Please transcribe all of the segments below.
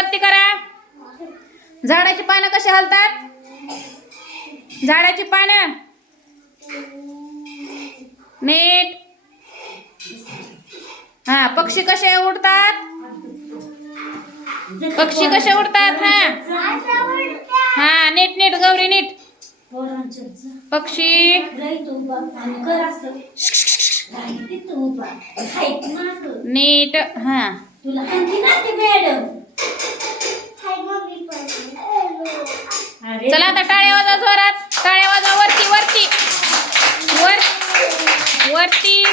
वरती करा. झाडाची पानं कशी हलतात? झाडाची पानं नीट. हा, पक्षी कसे उडतात? पक्षी कसे उडतात? हा, नीट नीट गौरी नीट. पक्षी नीट. हा, चला आता टाळ्या वाजवा जोरात. टाळ्या वाजवा. वरती वरती वरती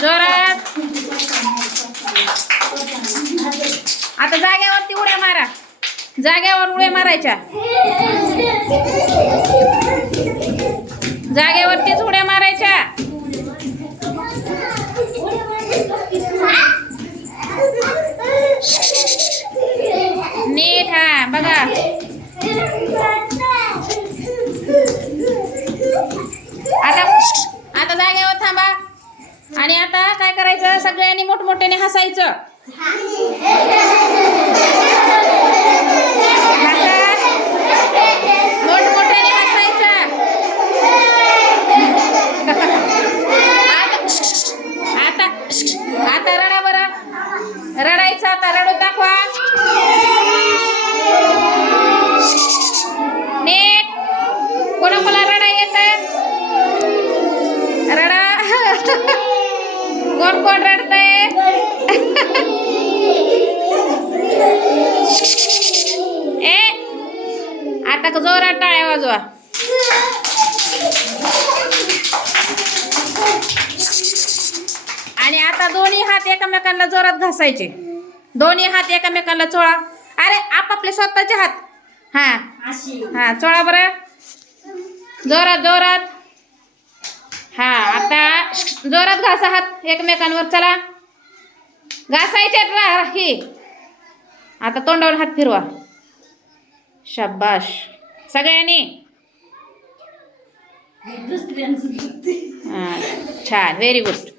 जोरात. आता जाग्यावरती उड्या मारा. जाग्यावर उड्या मारायच्या. जाग्यावरतीच उड्या मारायच्या. नीट. हा, बघा. आता जाग्यावर थांबा. आणि आता काय करायचं? सगळ्यांनी मोठमोठ्याने हसायचं. मोठमोठ्याने हसायचं. आता आता रडा बरं. रडायचं. आता रडून दाखवा. नीट. कोणाकोणाला रडा येतं? रडा. कोण कोण रडतंय? आता जोरात टाळ्या वाजवा. आणि आता दोन्ही हात एकमेकांना जोरात घासायचे. दोन्ही हात एकमेकांना चोळा. अरे, आपापले स्वतःचे हात. हा हा, चोळा बरं. जोरात जोरात. हा, आता जोरात घासा हात एकमेकांवर. चला, घासायचे ही. आता तोंडावर हात फिरवा. शाबाश सगळ्यांनी. छान, व्हेरी गुड.